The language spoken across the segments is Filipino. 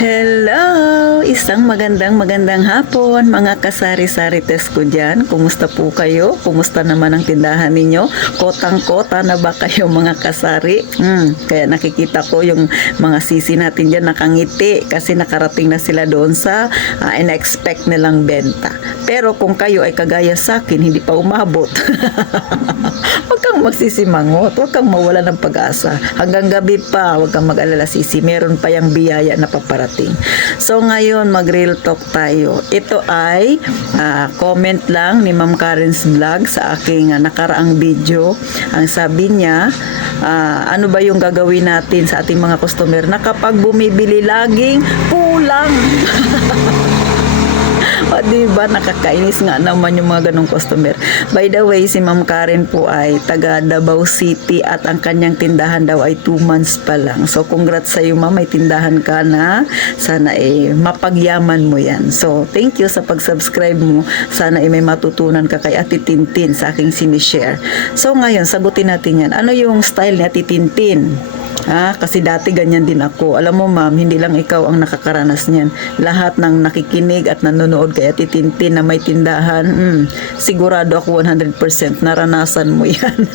Hello! Isang magandang hapon mga kasari-sari-tes ko dyan. Kumusta po kayo? Kumusta naman ang tindahan ninyo? Kotang-kota na ba kayo mga kasari? Kaya nakikita ko yung mga sisi natin dyan nakangiti kasi nakarating na sila doon sa in-expect nilang benta. Pero kung kayo ay kagaya sa akin, hindi pa umabot. Huwag kang magsisimangot, huwag kang mawala ng pag-asa. Hanggang gabi pa, huwag kang mag-alala sisi. Meron pa yung biyaya na paparating. So ngayon mag-real talk tayo. Ito ay comment lang ni Ma'am Karen's Vlog sa aking nakaraang video. Ang sabi niya, ano ba yung gagawin natin sa ating mga customer na kapag bumibili laging kulang? O diba, nakakainis nga naman yung mga ganong customer. By the way, si Ma'am Karen po ay taga Davao City at ang kanyang tindahan daw ay 2 months pa lang. So congrats sa iyo ma'am, may tindahan ka na. Sana mapagyaman mo yan. So thank you sa pag-subscribe mo. Sana may matutunan ka kay Ate Tintin sa aking sinishare. So ngayon, sagutin natin yan. Ano yung style ni Ate Tintin? Kasi dati ganyan din ako. Alam mo ma'am, hindi lang ikaw ang nakakaranas niyan. Lahat ng nakikinig at nanonood kay Ate Tintin na may tindahan, sigurado ako 100% naranasan mo yan.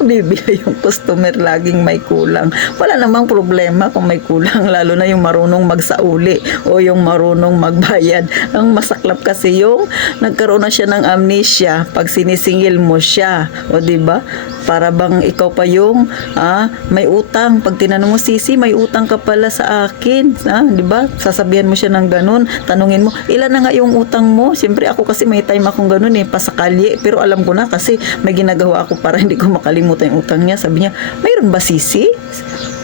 Bibili yung customer laging may kulang. Wala namang problema kung may kulang, lalo na yung marunong magsauli o yung marunong magbayad. Ang masaklap kasi yung nagkaroon na siya ng amnesia pag sinisingil mo siya. O diba? Para bang ikaw pa yung may utang. Pag tinanong mo, sisi, may utang ka pala sa akin. Di ba? Sasabihan mo siya ng ganun. Tanungin mo, ilan na nga yung utang mo? Siyempre ako kasi may time akong ganun pasakalye. Pero alam ko na kasi may ginagawa ako para hindi ko makalimutan yung utang niya. Sabi niya, mayroon ba sisi?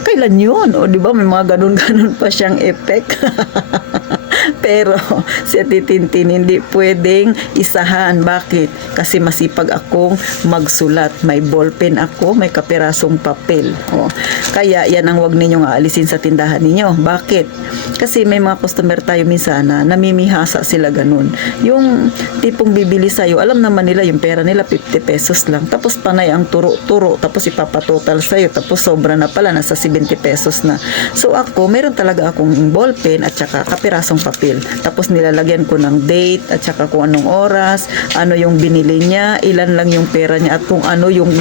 Kailan yun? O di ba may mga ganun-ganun pa siyang effect. Pero si Ate Tintin hindi pwedeng isahan. Bakit? Kasi masipag akong magsulat. May ballpen ako, may kapirasong papel. Kaya yan ang wag ninyong aalisin sa tindahan ninyo. Bakit? Kasi may mga customer tayo minsan na namimihasa sila ganun. Yung tipong bibili sa'yo, alam naman nila yung pera nila 50 pesos lang. Tapos panay ang turo-turo. Tapos ipapatotal sa'yo. Tapos sobra na pala, nasa 70 pesos na. So ako, meron talaga akong ballpen at saka kapirasong papel. Tapos nilalagyan ko ng date at saka kung anong oras, ano yung binili niya, ilan lang yung pera niya at kung ano yung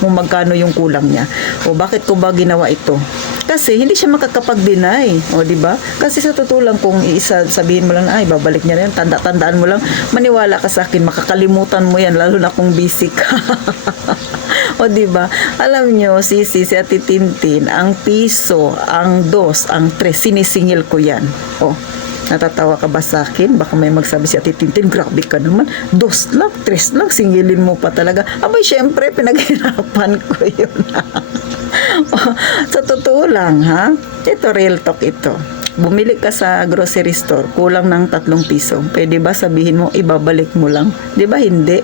kung magkano yung kulang niya. O bakit ko ba ginawa ito? Kasi hindi siya makakapag-deny, o di ba? Kasi sa totoo lang kung sabihin mo lang ay babalik niya na yan, tandaan mo lang, maniwala ka sa akin, makakalimutan mo yan lalo na kung busy ka. O di ba? Alam niyo, si Ate Tintin, ang piso, ang dos, ang tres, sinisingil ko yan. Natatawa ka ba sa akin? Baka may magsabi si Ate Tintin, grabe ka naman. 2 lang, 3 lang, singilin mo pa talaga. Abay, syempre, pinaghirapan ko yun. Sa totoo lang, ito, real talk ito. Bumili ka sa grocery store, kulang ng 3 piso. Pwede ba sabihin mo, ibabalik mo lang? Di ba hindi?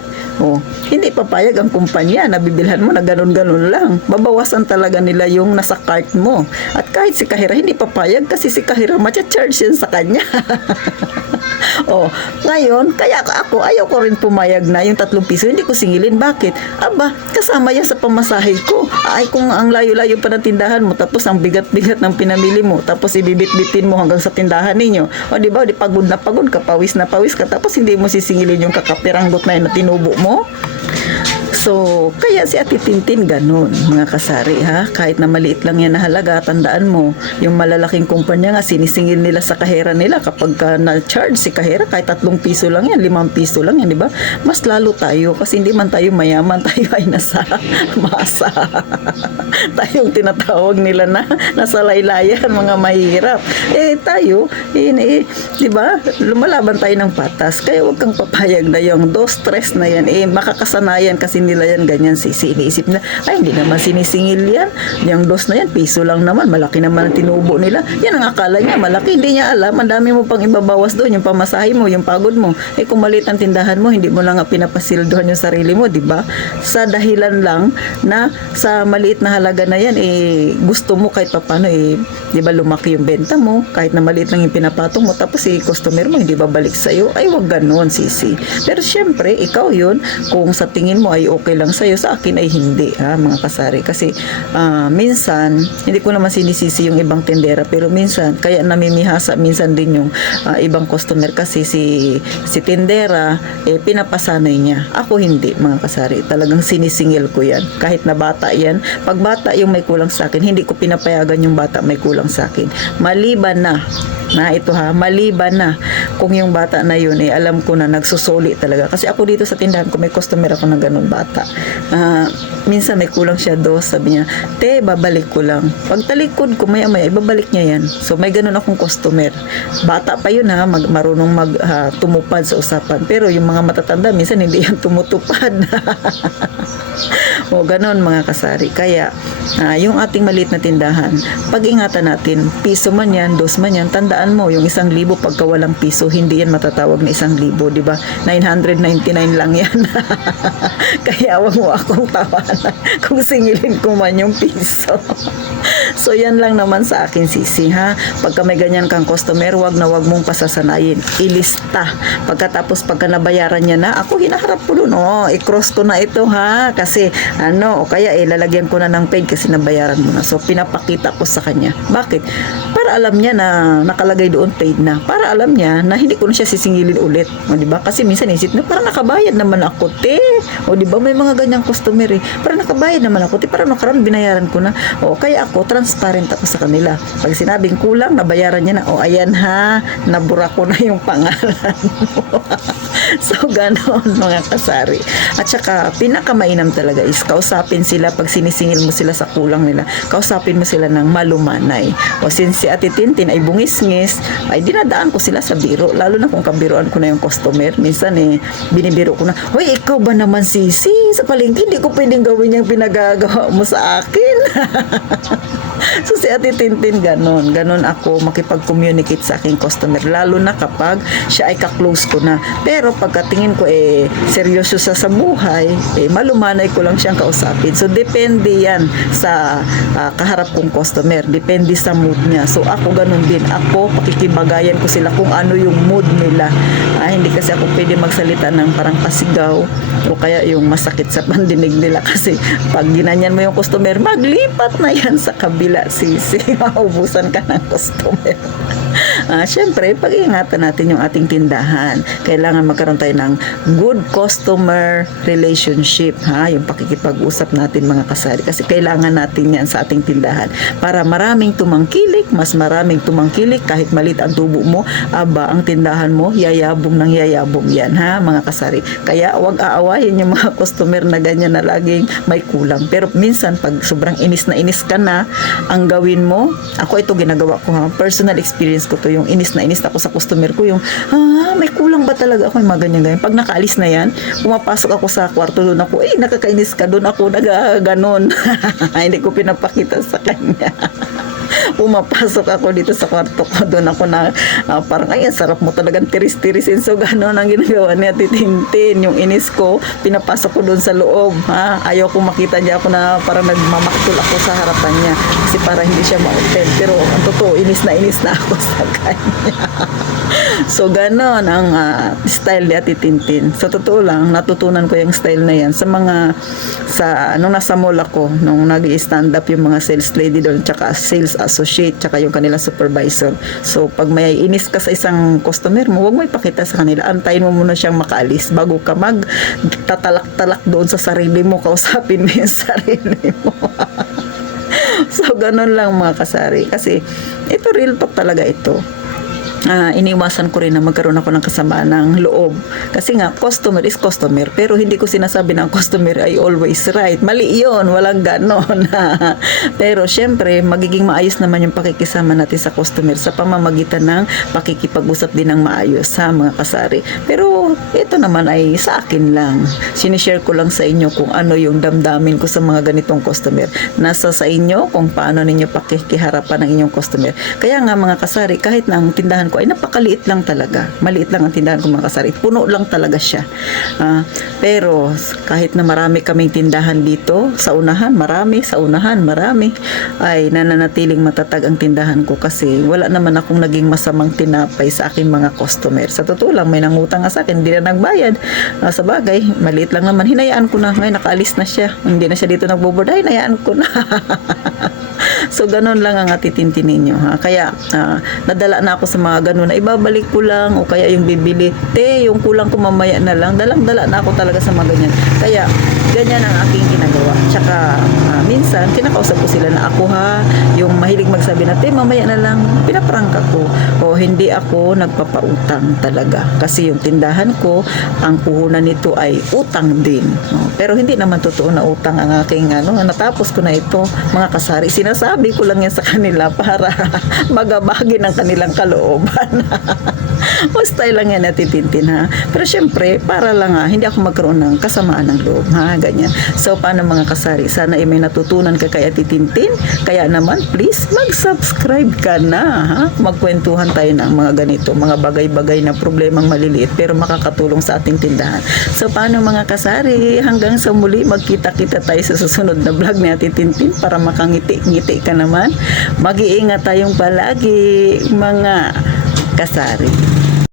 Hindi papayag ang kumpanya na bibilhan mo na ganun-ganun lang. Babawasan talaga nila yung nasa cart mo. At kahit si Kahira, hindi papayag kasi si Kahira matcha-charge yan sa kanya. Ngayon, kaya ako, ayaw ko rin pumayag na yung 3 piso, hindi ko singilin. Bakit? Aba, kasama yan sa pamasahe ko. Ay, kung ang layo-layo pa ng tindahan mo, tapos ang bigat-bigat ng pinamili mo, tapos ibibit-bitin mo hanggang sa tindahan ninyo. O di ba, pagod na pagod ka, pawis na pawis ka, tapos hindi mo sisingilin yung kakapiranggot na yun na tinubo mo. So, kaya si Ate Tintin ganun, mga kasari kahit na maliit lang yan na halaga, tandaan mo, yung malalaking kumpanya nga, sinisingil nila sa kahera nila kapag na-charge si kahera, kahit 3 piso lang yan, 5 piso lang yan, di ba? Mas lalo tayo, kasi hindi man tayo mayaman, tayo ay nasa masa. Tayong tinatawag nila na nasa laylayan, mga mahirap. Tayo, di ba? Lumalaban tayo ng patas, kaya huwag kang papayag na yung 2-3 na yan, makakasanayan kasi nila yan ganyan, iniisip na ay hindi naman sinisingil yan, yung 2 na yan piso lang naman, malaki naman ang tinubo nila, yan ang akala niya malaki, hindi niya alam, ang dami mo pang ibabawas doon, yung pamasahe mo, yung pagod mo. Kung maliit ang tindahan mo, hindi mo lang pinapasildohan yung sarili mo, di ba? Sa dahilan lang na sa maliit na halaga na yan, gusto mo kahit papano, di ba, lumaki yung benta mo, kahit na maliit lang yung pinapatong mo, tapos customer mo hindi babalik sa'yo, ay wag ganon, sisi. Pero syempre, ikaw yun, kung sa tingin mo ay okay okay lang sa'yo, sa akin ay hindi, ha, mga kasari. Kasi minsan, hindi ko naman sinisisi yung ibang tindera, pero minsan, kaya namimihasa minsan din yung ibang customer kasi si tindera, pinapasanay niya. Ako hindi, mga kasari. Talagang sinisingil ko yan. Kahit na bata yan, pag bata yung may kulang sa akin, hindi ko pinapayagan yung bata may kulang sa akin. Maliban na maliban na kung yung bata na yun alam ko na nagsusuli talaga, kasi ako dito sa tindahan ko may customer ako na ganun bata, minsan may kulang siya sabi niya, te, babalik ko lang, pag talikod ko maya ibabalik niya yan. So may ganun akong customer, bata pa yun, marunong tumupad sa usapan, pero yung mga matatanda minsan hindi yan tumutupad. O ganun, mga kasari. Kaya yung ating maliit na tindahan, pag-ingatan natin, piso man yan, dos man yan, tandaan mo, yung 1,000 pagka walang piso, hindi yan matatawag na 1,000, di ba? 999 lang yan. Kaya wag mo akong tawanan kung singilin ko man yung piso. So yan lang naman sa akin, sisi, ha. Pagka may ganyan kang customer, wag na wag mong pasasanayin, ilista. Pagkatapos pagka nabayaran niya na, ako hinaharap ko dun, i-cross ko na ito, ha, kasi o kaya lalagyan ko na ng paid kasi nabayaran mo na. So pinapakita ko sa kanya. Bakit? Para alam niya na nakalagay doon paid na. Para alam niya na hindi ko na siya sisingilin ulit. O di ba? Kasi minsan isip na parang nakabayad naman ako, te. O di ba? May mga ganyang customer Parang nakabayad naman ako, te. Parang nakaraan binayaran ko na. O kaya ako transparent ako sa kanila. Pag sinabing kulang, nabayaran niya na. O ayan, ha, nabura ko na yung pangalan mo. So ganon, mga kasari. At saka pinakamainam talaga is kausapin sila pag sinisingil mo sila sa kulang nila. Kausapin mo sila ng malumanay. O since si Ate Tintin ay bungis-ngis, ay dinadaan ko sila sa biro. Lalo na kung kabiroan ko na yung customer. Minsan binibiro ko na, hoy, ikaw ba naman, sisi? Sa palengke, hindi ko pwedeng gawin yung pinagagawa mo sa akin. So si Ate Tintin ganon ako makipag-communicate sa aking customer, lalo na kapag siya ay ka-close ko na. Pero pagkatingin ko seryoso sa buhay, malumanay ko lang siyang kausapin. So depende yan sa kaharap kong customer, depende sa mood niya. So ako ganon din, ako pakikibagayan ko sila kung ano yung mood nila. Hindi kasi ako pwede magsalita ng parang pasigaw o kaya yung masakit sa pandinig nila, kasi pag ginanyan mo yung customer, maglipat na yan sa kabila, sisi. Maubusan ka ng customer. Siyempre, pag-iingatan natin yung ating tindahan. Kailangan magkaroon tayo ng good customer relationship, yung pakikipag-usap natin, mga kasari, kasi kailangan natin yan sa ating tindahan para maraming tumangkilik, mas maraming tumangkilik, kahit malit ang tubo mo, ang tindahan mo yayabong ng yayabong yan, mga kasari. Kaya wag aawayin yung mga customer na ganyan na laging may kulang. Pero minsan pag sobrang inis na inis ka na, ang gawin mo, ako ito ginagawa ko, personal experience ko to, yung inis na inis ako sa customer ko, yung may kulang ba talaga ako, yung mga ganyan. Pag nakaalis na yan, pumapasok ako sa kwarto, doon ako, nakakainis ka, doon ako ganon. Hindi ko pinapakita sa kanya. Pumapasok ako dito sa kwarto ko, doon ako na parang sarap mo talagang tiris-tirisin. So ganon ang ginagawa niya, Tintin. Yung inis ko, pinapasok ko doon sa loob, ayaw ko makita niya ako na parang nagmamaktul ako sa harapan niya, kasi para hindi siya ma-offend. Pero ang totoo, inis na ako sa kanya. So ganon ang style ni Ate Tintin. Sa totoo lang, natutunan ko yung style na yan nung nasa mall ako, nung nag-i-stand up yung mga sales lady doon, tsaka sales associate, tsaka yung kanilang supervisor. So pag may inis ka sa isang customer mo, huwag mo ipakita sa kanila, antayin mo muna siyang makaalis bago ka magtatalak-talak doon sa sarili mo, kausapin mo yung sarili mo. So ganon lang, mga kasari, kasi ito real talk talaga ito. Iniwasan ko rin na magkaroon ako ng kasamaan ng loob, kasi nga customer is customer, pero hindi ko sinasabi na ang customer ay always right. Mali yun, walang ganon. Pero syempre magiging maayos naman yung pakikisama natin sa customer sa pamamagitan ng pakikipag-usap din ng maayos, mga kasari. Pero ito naman ay sa akin lang, sinishare ko lang sa inyo kung ano yung damdamin ko sa mga ganitong customer. Nasa sa inyo kung paano ninyo pakikiharapan ng inyong customer. Kaya nga, mga kasari, kahit na ang tindahan ko ay napakaliit lang talaga. Maliit lang ang tindahan ko mga kasari. Puno lang talaga siya. Pero kahit na marami kaming tindahan dito, sa unahan marami, ay nananatiling matatag ang tindahan ko kasi wala naman akong naging masamang tinapay sa aking mga customer. Sa totoo lang, may nangutang nga sa akin, hindi na nagbayad. Sa bagay, maliit lang naman. Hinayaan ko na. Ngayon, nakaalis na siya. Hindi na siya dito nagboborday, hinayaan ko na. So, ganun lang ang atitintin ninyo. Kaya, nadala na ako sa mga ganun na ibabalik ko lang o kaya yung bibili. Yung kulang ko mamaya na lang. Dalang-dala na ako talaga sa mga ganyan. Kaya, ganyan ang aking ginagawa. Tsaka, minsan, kinakausap ko sila na ako yung mahilig magsabi na, mamaya na lang, pinaprangka ko. O hindi ako nagpapautang talaga. Kasi yung tindahan ko, ang puhunan nito ay utang din. Pero hindi naman totoo na utang ang aking natapos ko na ito, mga kasari. Sinasabi ko lang yan sa kanila para magabagi ng kanilang kalooban. Basta lang yan natitintin Pero syempre, para lang hindi ako magkaroon ng kasamaan ng loob ganyan. So paano mga kasari? Sana may natutunan ka kay Atitintin. Kaya naman, please, mag-subscribe ka na Magkwentuhan tayo ng mga ganito, mga bagay-bagay na problemang maliliit pero makakatulong sa ating tindahan. So paano mga kasari? Hanggang sa muli, magkita-kita tayo sa susunod na vlog ni Atitintin para makangiti-ngiti ka naman. Mag-iingat tayong palagi mga kasari.